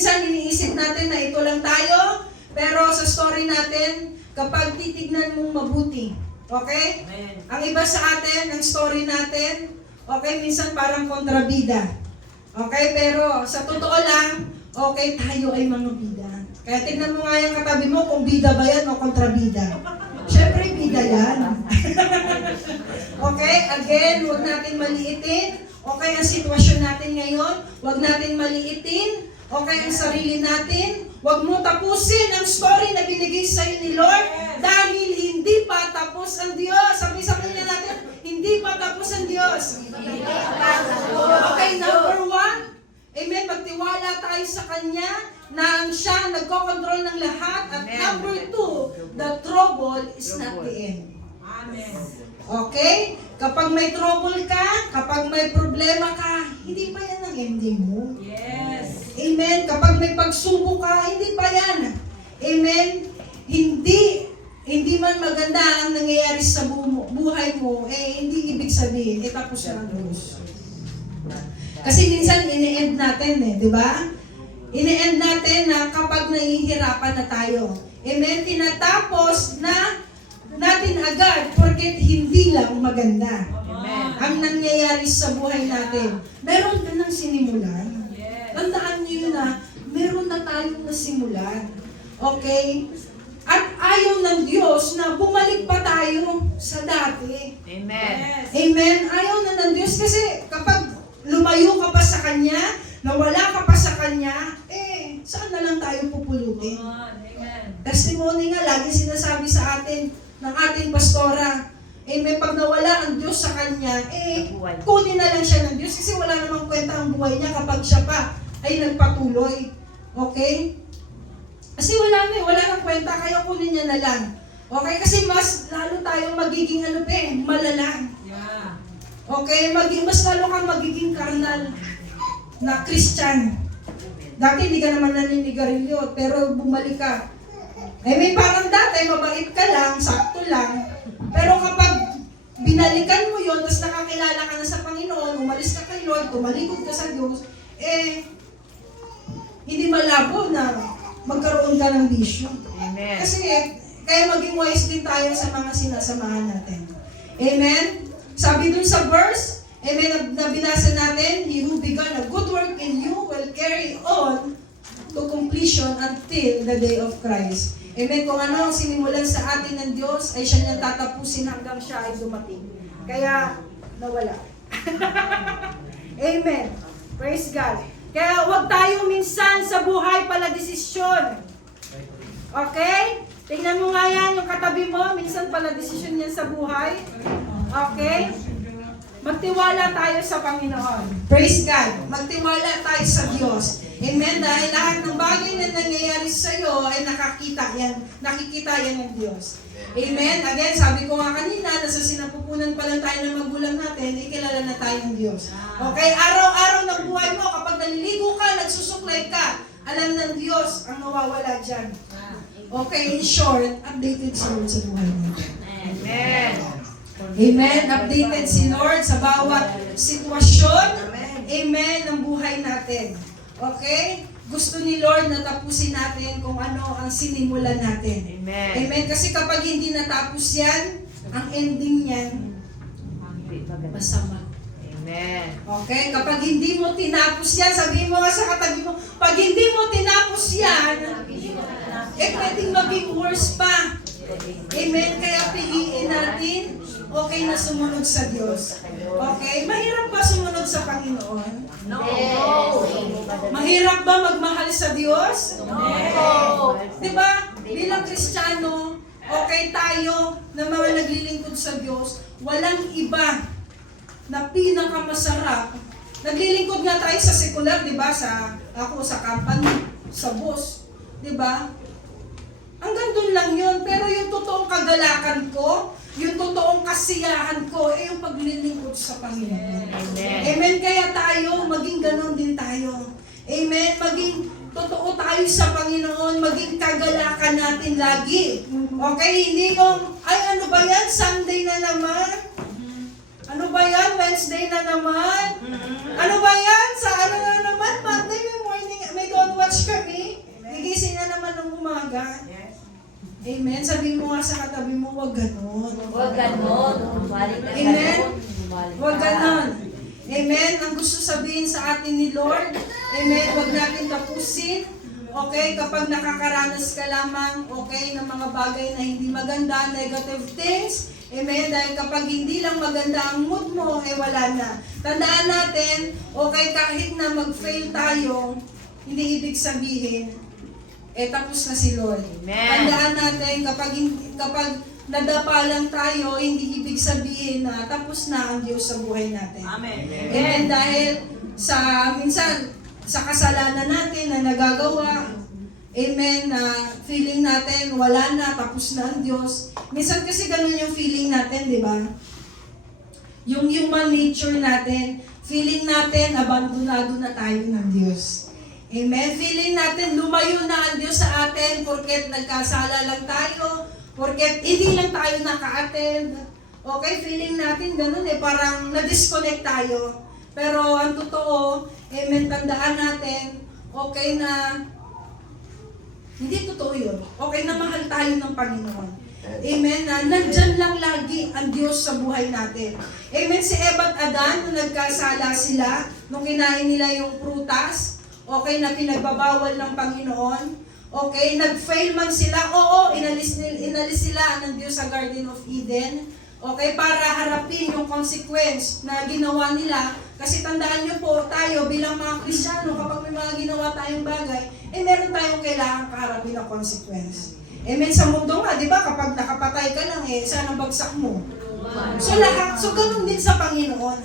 minsan iniisip natin na ito lang tayo, pero sa story natin, kapag titignan mong mabuti, okay? Ang iba sa atin, ang story natin, okay, minsan parang kontrabida. Okay, pero sa totoo lang, okay, tayo ay mga bida. Kaya tignan mo nga yung katabi mo kung bida ba yan o kontrabida. Siyempre, bida yan. Okay, again, huwag natin maliitin. Okay, ang sitwasyon natin ngayon, huwag natin maliitin. Okay, ang sarili natin. Huwag mo tapusin ang story na binigay sa'yo ni Lord dahil hindi pa tapos ang Diyos. Sabi sa kanila natin, hindi pa tapos ang Diyos. Okay, number 1, amen, magtiwala tayo sa Kanya na siya nagkocontrol ng lahat. At number 2, the trouble is not the end. Amen. Okay? Kapag may trouble ka, kapag may problema ka, hindi pa yan ang ending mo. Yes. Amen? Kapag may pagsubok ka, hindi pa yan. Amen? Hindi man maganda ang nangyayari sa buhay mo, hindi ibig sabihin, tapos na ang Diyos. Kasi minsan, ini-end natin di ba? Ini-end natin na kapag nahihirapan na tayo. Amen? Tinatapos na natin agad porket hindi lang maganda. Amen. Ang nangyayari sa buhay natin. Meron ka nang sinimulan. Yes. Tandaan niyo na meron na tayong nasimulan. Okay? At ayaw ng Diyos na bumalik pa tayo sa dati. Amen. Yes. Amen? Ayaw na ng Diyos kasi kapag lumayo ka pa sa Kanya, nawala ka pa sa Kanya, saan na lang tayo pupulutin? Amen. Testimony nga, lagi sinasabi sa atin ng ating pastora, may pag nawala ang Diyos sa kanya, kunin na lang siya ng Diyos kasi wala namang kwenta ang buhay niya kapag siya pa ay nagpatuloy. Okay? Kasi wala nang kwenta, kaya kunin niya na lang. Okay? Kasi mas lalo tayong magiging malala. Yeah. Okay? Mas lalo kang magiging karnal na Christian. Dati hindi ka naman naninigarilyo, pero bumalik ka. May parang dati, mabait ka lang, sakto lang. Pero kapag binalikan mo yun, tapos nakakilala ka na sa Panginoon, umalis ka kay Lord, tumalikod ka sa Diyos, hindi malabo na magkaroon ka ng bisyo. Amen. Kasi kaya maging wise din tayo sa mga sinasamahan natin. Amen? Sabi dun sa verse, amen, na binasa natin, He who began a good work in you will carry on to completion until the day of Christ. Amen. Kung ano ang sinimulan sa atin ng Diyos, ay siya niyang tatapusin hanggang siya ay dumating. Kaya, nawala. Amen. Praise God. Kaya huwag tayo minsan sa buhay pala desisyon. Okay? Tingnan mo nga yan, yung katabi mo, minsan pala desisyon yan sa buhay. Okay? Magtiwala tayo sa Panginoon. Praise God. Magtiwala tayo sa Diyos. Amen. Dahil lahat ng bagay na nangyayari sa iyo ay nakikita yan ng Diyos. Amen. Again, sabi ko nga kanina, nasa sinapupunan pa lang tayo ng magulang natin, kilala na tayo ng Diyos. Okay? Araw-araw ng buhay mo, kapag naliligo ka, nagsusuklay ka, alam ng Diyos ang nawawala dyan. Okay, in short, updated si Lord sa buhay natin. Amen. Amen. Updated si Lord sa bawat sitwasyon. Amen. Ng buhay natin. Okay? Gusto ni Lord na tapusin natin kung ano ang sinimulan natin. Amen. Amen. Kasi kapag hindi natapos yan, ang ending niyan, masama. Amen. Okay? Kapag hindi mo tinapos yan, sabihin mo nga sa katabi mo, pag hindi mo tinapos yan, pwedeng maging worse pa. Amen. Kaya piliin natin, okay na sumunod sa Diyos. Okay? Mahirap ba sumunod sa Panginoon? No. Mahirap ba magmahal sa Diyos? No. Diba? Bilang Kristiyano, okay tayo na mga naglilingkod sa Diyos, walang iba na pinakamasarap. Naglilingkod nga tayo sa sekular, diba? Ako sa company, sa boss. Diba? Hanggang doon lang yun. Pero yung totoong kagalakan ko, yung totoong kasiyahan ko, yung paglilingkod sa Panginoon. Amen. Amen. Kaya tayo, maging ganon din tayo. Amen. Maging totoo tayo sa Panginoon, maging kagalakan natin lagi. Okay? Hindi yung, ay ano ba yan? Sunday na naman? Ano ba yan? Wednesday na naman? Ano ba yan? Sa ano na naman? Monday may morning, may don't watch ka umaga. Amen. Sabihin mo nga sa katabi mo, wag ganon. Huwag ganon. Balik na Amen. ganon. Balik Huwag na. ganon. Amen. Ang gusto sabihin sa atin ni Lord, amen, huwag natin tapusin. Okay, kapag nakakaranas ka lamang, okay, ng mga bagay na hindi maganda, negative things, amen, dahil kapag hindi lang maganda ang mood mo, eh wala na. Tandaan natin, okay, kahit na mag-fail tayo, hindi ibig sabihin, eh tapos na si Lord. Amen. Tandaan natin, kapag nadapa lang tayo, hindi ibig sabihin na tapos na ang Diyos sa buhay natin. Amen. Amen. Dahil sa minsan, sa kasalanan natin na nagagawa, amen, na feeling natin wala na, tapos na ang Diyos. Minsan kasi ganun yung feeling natin, di ba? Yung human nature natin, feeling natin abandonado na tayo ng Diyos. Amen. Feeling natin lumayo na ang Diyos sa atin porket nagkasala lang tayo, porket hindi lang tayo naka-attend. Okay, feeling natin ganun parang na-disconnect tayo. Pero ang totoo, amen, tandaan natin, okay na, hindi totoo yun. Okay na mahal tayo ng Panginoon. Amen, na nandyan lang lagi ang Diyos sa buhay natin. Amen, si Eva at Adan, nung nagkasala sila, nung kinain nila yung prutas, okay, na pinagbabawal ng Panginoon, okay, nag-fail man sila, oo, inalis sila ng Diyos sa Garden of Eden, okay, para harapin yung consequence na ginawa nila. Kasi tandaan nyo po, tayo bilang mga Kristiyano, kapag may mga ginawa tayong bagay, meron tayong kailangan kaharapin na consequence. Amen, sa mundo nga, di ba, kapag nakapatay ka lang, saan ang bagsak mo? So ganun din sa Panginoon.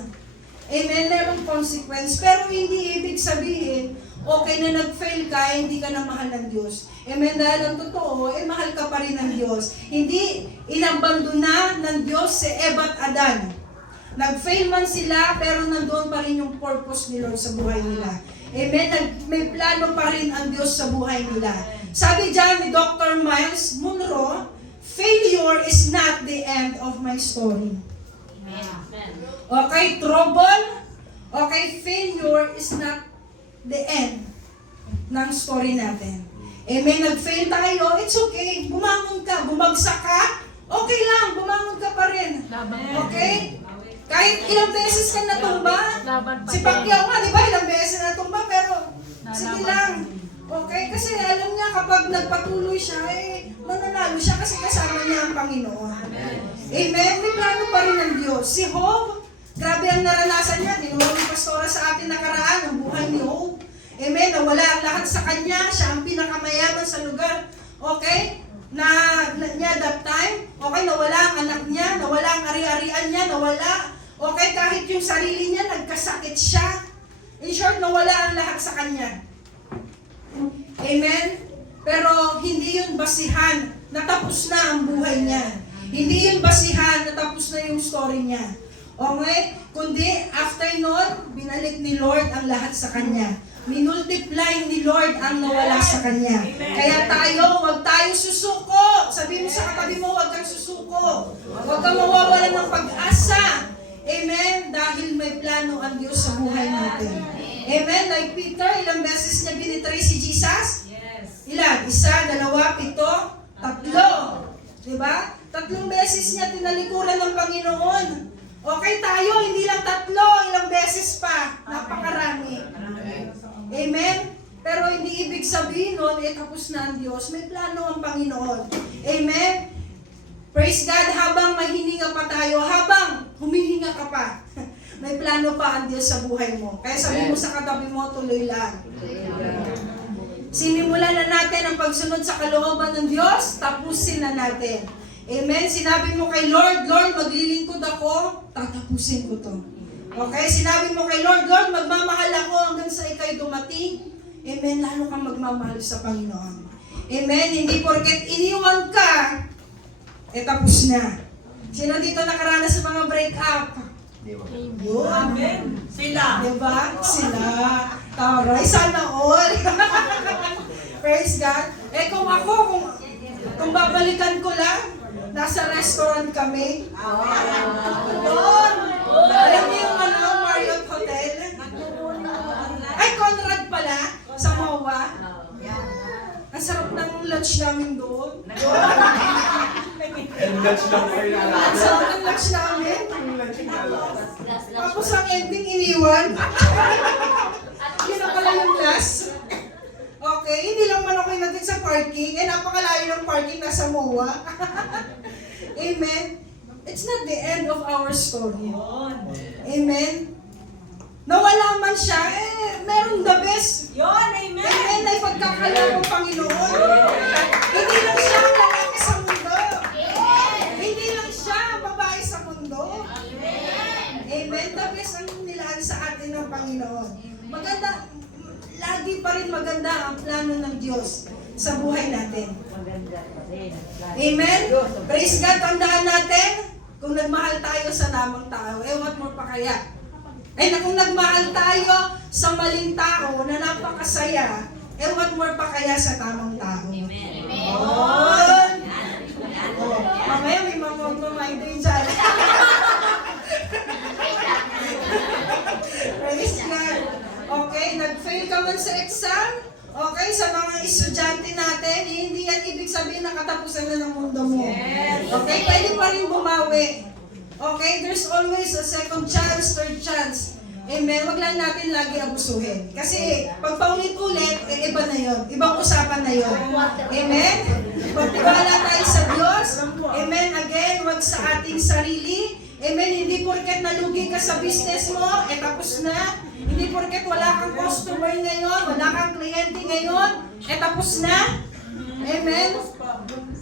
Amen, merong consequence, pero hindi ibig sabihin, okay na nag-fail ka, hindi ka na mahal ng Diyos. Amen, dahil ang totoo, mahal ka pa rin ng Diyos. Hindi inabandona ng Diyos si Eva at Adan. Nag-fail man sila, pero nandoon pa rin yung purpose ni Lord sa buhay nila. Amen, may plano pa rin ang Diyos sa buhay nila. Sabi dyan ni Dr. Miles Monroe, failure is not the end of my story. Okay, trouble, okay, failure is not the end ng story natin. May nag-fail tayo, it's okay. Bumangon ka, bumagsak ka, okay lang, bumangon ka pa rin. Okay? Kahit ilang beses ka natumba, si Pacquiao nga, di ba, ilang beses natumba, pero sige lang. Okay? Kasi alam niya, kapag nagpatuloy siya, mananalo siya kasi kasama niya ang Panginoon. Amen? May plano pa rin ng Diyos. Si Job, grabe ang naranasan niya. Tinuro ni Pastora sa atin nakaraan ang buhay ni Job. Amen? Nawala ang lahat sa kanya. Siya ang pinakamayaman sa lugar. Okay? Niya that time. Okay? Nawala ang anak niya. Nawala ang ari-arian niya. Nawala. Okay? Kahit yung sarili niya, nagkasakit siya. In short, nawala ang lahat sa kanya. Amen? Pero hindi yun basihan. Natapos na ang buhay niya. Hindi yun basihan. Natapos na yung story niya. Okay? Kundi, after nun, binalik ni Lord ang lahat sa kanya. Minultiply ni Lord ang nawala sa kanya. Kaya tayo, huwag tayo susuko. Sabi mo sa katabi mo, huwag kang susuko. Huwag kang mawawala ng pag-asa. Amen? Dahil may plano ang Diyos sa buhay natin. Amen? Like Peter, ilang beses niya binitray si Jesus? Yes. Ilan? 1, 2, 7, 3. Diba? 3 beses niya tinalikuran ng Panginoon. Okay tayo, hindi lang 3, ilang beses pa. Napakarami. Amen? Pero hindi ibig sabihin nun, tapos na ang Diyos. May plano ang Panginoon. Amen? Praise God, habang may hininga pa tayo, habang humihinga ka pa, may plano pa ang Diyos sa buhay mo. Kaya sabi mo sa katabi mo, tuloy lang. Sinimulan na natin ang pagsunod sa kalooban ng Diyos, tapusin na natin. Amen? Sinabi mo kay Lord, Lord, maglilingkod ako, tatapusin ko to. Okay? Sinabi mo kay Lord, Lord, magmamahal ako hanggang sa ikay dumating. Amen? Lalo kang magmamahal sa Panginoon. Amen? Hindi porket iniwan ka, tapos na. Sino dito nakaranas sa mga break-up? Yun. Amen. Sila. Diba? Sila. Taray, sana all. Praise God. Kung ako, kung babalikan ko lang, nasa restaurant kami. Doon. Alam niyo yung Marriott Hotel? Ay, Conrad pala, sa MOA. Ang sarap ng yung lunch namin doon. And lunch lang po yung Ang sarap ng lunch namin. Last. Tapos ang ending iniwan. Yun na pala yung last. Okay, hindi lang man ako natin sa parking. Eh, napakalayo ng parking nasa MOA. Amen. It's not the end of our story. Amen. Nawala man siya, meron the best. Yun, amen. Amen, na ipagkakala ng Panginoon. Hindi lang siya ang lalaki sa mundo. Hindi lang siya ang babae sa mundo. Amen. The best ang nilaan sa atin ng Panginoon. Maganda, lagi pa rin maganda ang plano ng Diyos sa buhay natin. Amen? Praise God, tandaan natin, kung nagmahal tayo sa tamang tao, what more pa kaya? Ay na kung nagmahal tayo sa maling tao na napakasaya, what more pa kaya sa tamang tao? Amen. Oh! Mamaya may mamay din dyan. Praise God. Okay, nag-fail ka man sa exam. Okay, sa mga estudyante natin, hindi yan ibig sabihin na katapusan na ng mundo mo. Okay, pwede pa rin bumawi. Okay, there's always a second chance, third chance. Amen, wag lang natin lagi abusuhin. Kasi pag paulit-ulit, iba na yon, ibang usapan na yon. Amen? Magtiwala tayo sa Diyos. Amen, again, wag sa ating sarili. Amen, hindi porket nalugi ka sa business mo, tapos na. Hindi porket wala kang customer ngayon, wala kang kliyente ngayon, tapos na. Amen?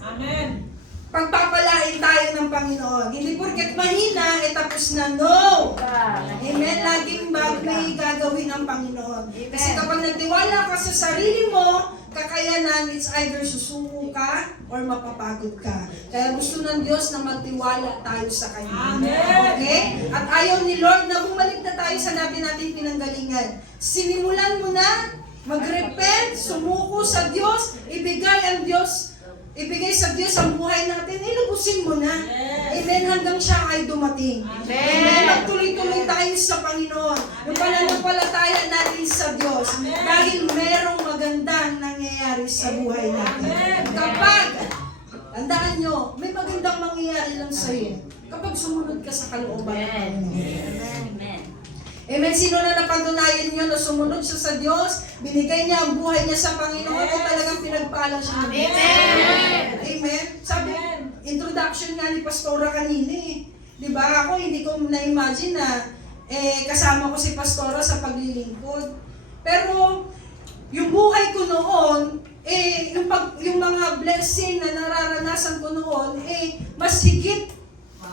Amen. Pagpapalain tayo ng Panginoon. Hindi porket mahina, tapos na. No! Amen? Laging may gagawin ng Panginoon. Kasi kapag nagtiwala ka sa sarili mo, kakayanan, it's either susuko ka or mapapagod ka. Kaya gusto ng Diyos na magtiwala tayo sa Kanya. Amen. Okay? At ayaw ni Lord na bumalik na tayo sa natin pinanggalingan. Sinimulan mo na, mag-repent, sumuko sa Diyos, ibigay sa Diyos ang buhay natin, ilubusin mo na. Amen, hanggang siya ay dumating. Amen, magtuloy-tuloy tayo sa Panginoon. Yung pananampalataya natin sa Diyos. Dahil merong magandang nangyayari sa buhay natin. Kapag, tandaan nyo, may magandang mangyayari lang sa iyo. Kapag sumunod ka sa kalooban ng Panginoon. Amen. Amen. Sino na napatunayan niyo na sumunod siya sa Diyos, binigay niya ang buhay niya sa Panginoon, o talagang pinagpala siya ng Diyos. Amen. Sabi, introduction nga ni Pastora kanina eh. Di ba? Ako hindi ko na-imagine na kasama ko si Pastora sa paglilingkod. Pero, yung buhay ko noon, yung mga blessing na nararanasan ko noon, mas higit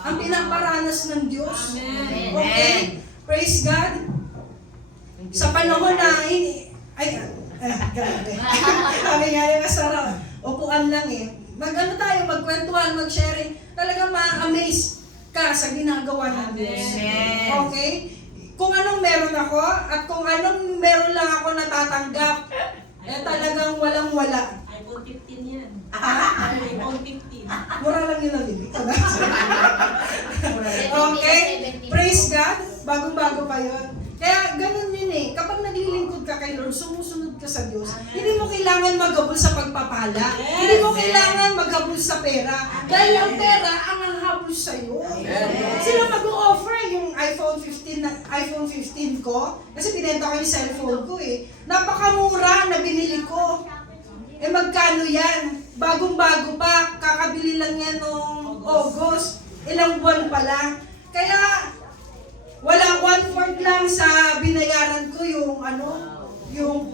ang pinaparanas ng Diyos. Amen. Okay? Praise God. Sa panahon na grabe. Kami nga rin masarap. Upuan lang eh. Mag-ano tayo, magkwentuhan, mag-sharing. Talagang ma-amaze ka sa ginagawa ng Diyos. Amen. Okay? Kung anong meron ako at kung anong meron lang ako natatanggap, talagang walang-wala. iPhone 15 yan. Ah? iPhone 15. Mura lang yun ang bibig. Okay? Praise God. Bagong-bago pa yun. Kaya ganun yun eh. Kapag naglilingkod ka kay Lord, sumusunod ka sa Diyos. Hindi mo kailangan maghabol sa pagpapala. Hindi mo kailangan maghabol sa pera. Dahil ang pera ang hahabol sa'yo. Sila mag-o-offer yung iPhone 15 ko. Kasi pinenta ko yung cellphone ko eh. Napakamura na binili ko. Magkano yan? Bagong-bago pa. Kakabili lang yan noong August. Ilang buwan pa lang. Kaya, wala 1/4 lang sa binayaran ko yung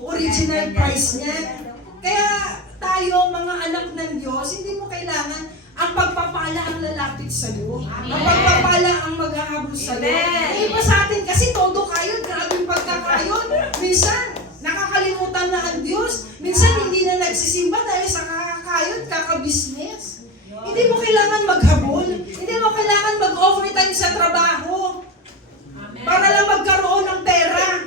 original price niya. Kaya tayo, mga anak ng Diyos, hindi mo kailangan ang pagpapala ang lalapit sa iyo. Ang pagpapala ang maghahabol sa iyo. Iba sa atin kasi todo kayod, grabe yung pagkakayod. Minsan, nakakalimutan na ang Diyos. Minsan, hindi na nagsisimba dahil sa kakakayod, kakabisnes. Hindi mo kailangan maghabol. Hindi mo kailangan mag-overtime sa trabaho. Para lang magkaroon ng pera.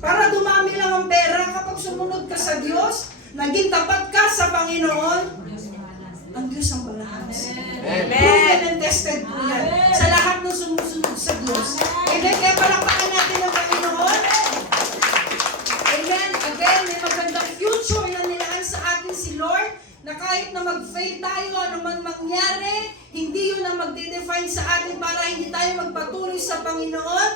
Para dumami lang ang pera. Kapag sumunod ka sa Diyos, naging tapat ka sa Panginoon, ang Diyos ang balakas. Proven and tested po yan. Sa lahat ng sumusunod sa Diyos. Amen. Kaya palakpakan natin ang Panginoon. Amen. Again, may magandang future na nilaan sa atin si na kahit na mag-fail tayo, ano man mangyari, hindi yun ang magde-define sa atin para hindi tayo magpatuloy sa Panginoon,